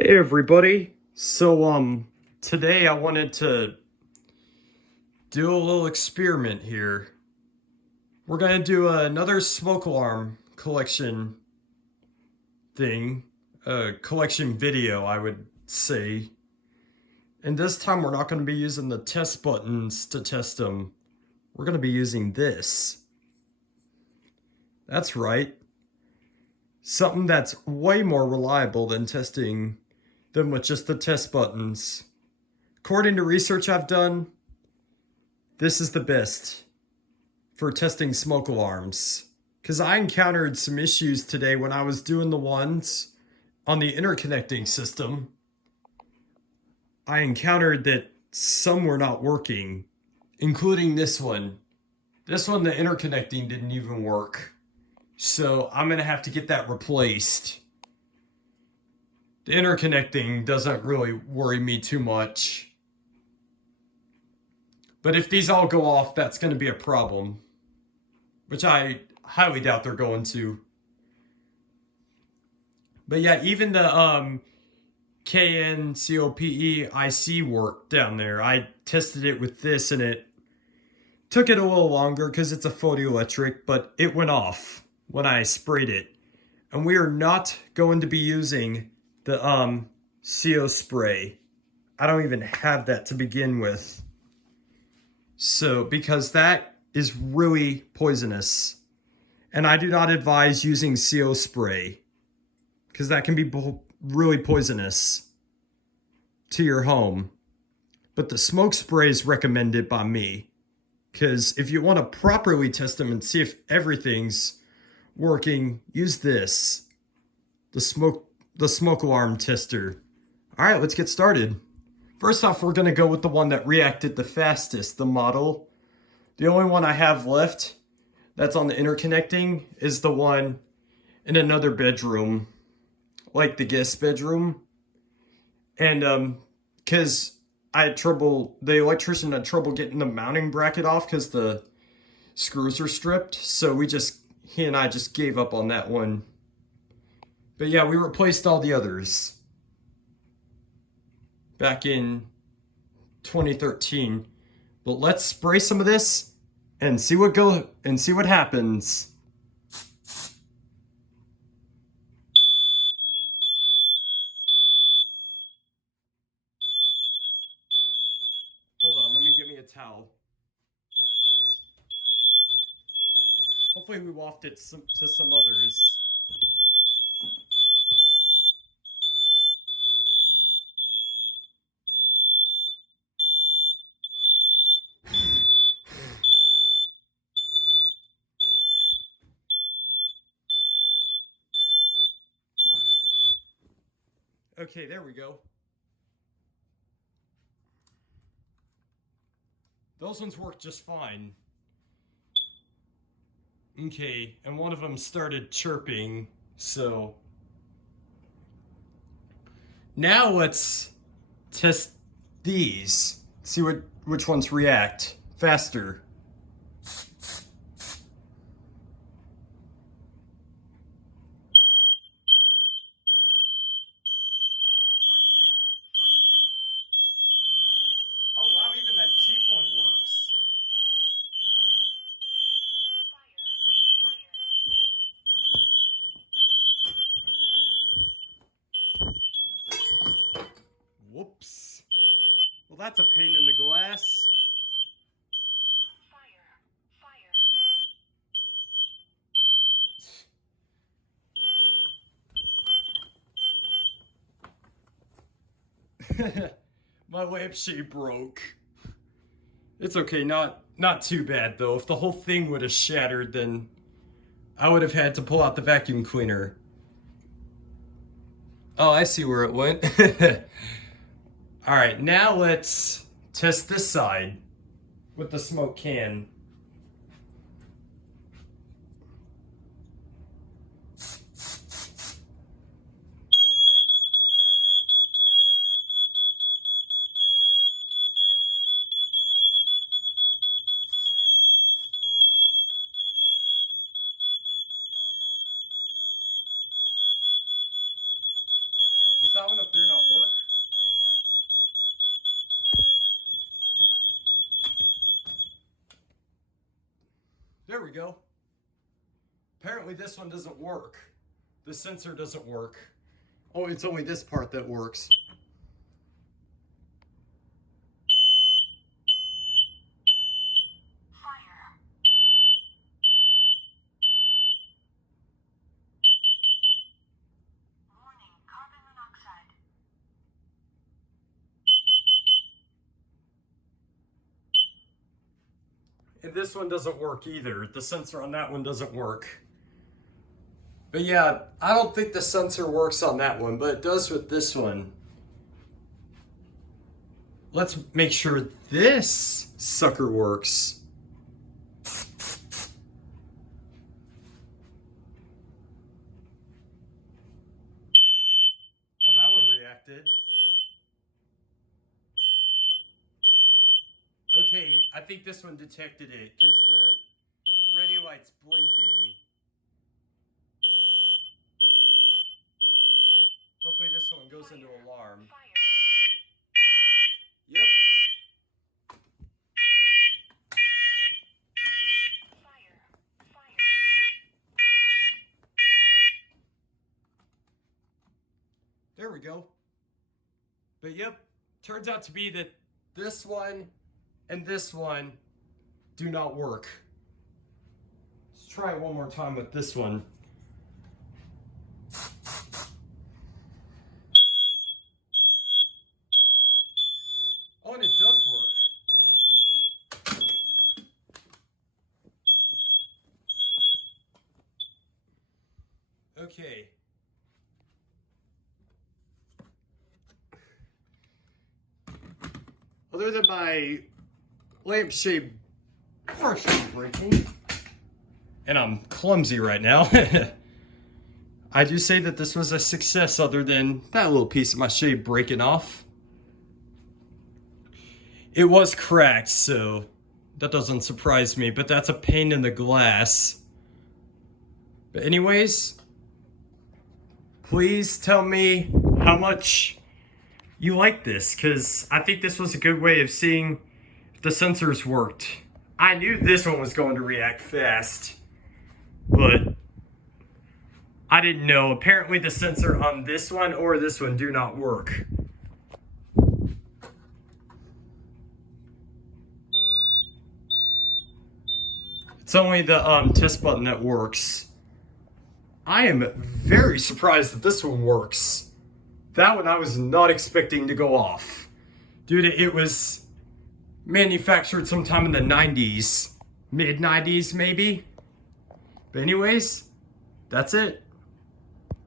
Hey everybody. Today I wanted to do a little experiment here. We're going to do another smoke alarm collection thing, collection video, I would say. And this time we're not going to be using the test buttons to test them. We're going to be using this. That's right. Something that's way more reliable than testing them with just the test buttons. According to research I've done, this is the best for testing smoke alarms. Because I encountered some issues today when I was doing the ones on the interconnecting system. I encountered that some were not working, including this one. This one, the interconnecting didn't even work. So I'm going to have to get that replaced. The interconnecting doesn't really worry me too much. But if these all go off, that's going to be a problem. Which I highly doubt they're going to. But yeah, even the KNCOPE IC worked down there. I tested it with this and it took it a little longer because it's a photoelectric, but it went off when I sprayed it. And we are not going to be using the CO spray. I don't even have that to begin with. So, because that is really poisonous. And I do not advise using CO spray, because that can be really poisonous to your home. But the smoke spray is recommended by me, because if you want to properly test them and see if everything's working, use this, the smoke alarm tester. All right, let's get started. First off, we're going to go with the one that reacted the fastest, the model. The only one I have left that's on the interconnecting is the one in another bedroom, like the guest bedroom. And because I had trouble, the electrician had trouble getting the mounting bracket off because the screws are stripped. So he and I just gave up on that one. But yeah, we replaced all the others back in 2013. But let's spray some of this and see what happens. Hold on, let me get me a towel. Hopefully we waft it to some others. Okay, there we go. Those ones work just fine. Okay, and one of them started chirping, so now let's test these. See which ones react faster. Oh wow, even that cheap one works. Whoops. Well, that's a pain in the glass. My lampshade broke. It's okay, not too bad though. If the whole thing would have shattered, then I would have had to pull out the vacuum cleaner. Oh, I see where it went. All right, now let's test this side with the smoke can. Does that one up there not work? There we go. Apparently this one doesn't work. The sensor doesn't work. Oh, it's only this part that works. Fire. Warning, carbon monoxide. And this one doesn't work either. The sensor on that one doesn't work. But yeah, I don't think the sensor works on that one, but it does with this one. Let's make sure this sucker works. Oh, that one reacted. Okay, I think this one detected it because the radio light's blinking. Hopefully this one goes into alarm. Fire. Yep. Fire. Fire. There we go. But yep, turns out to be that this one and this one do not work. Let's try it one more time with this one. Oh, and it does work. Okay. Other than my lampshade partially breaking, and I'm clumsy right now, I do say that this was a success other than that little piece of my shade breaking off. It was cracked, so that doesn't surprise me, but that's a pain in the glass. But anyways, please tell me how much you like this, because I think this was a good way of seeing if the sensors worked. I knew this one was going to react fast, but I didn't know. Apparently the sensor on this one or this one do not work. It's only the test button that works. I am very surprised that this one works. That one I was not expecting to go off. Dude, it was manufactured sometime in the 90s. Mid-90s maybe. But anyways, that's it.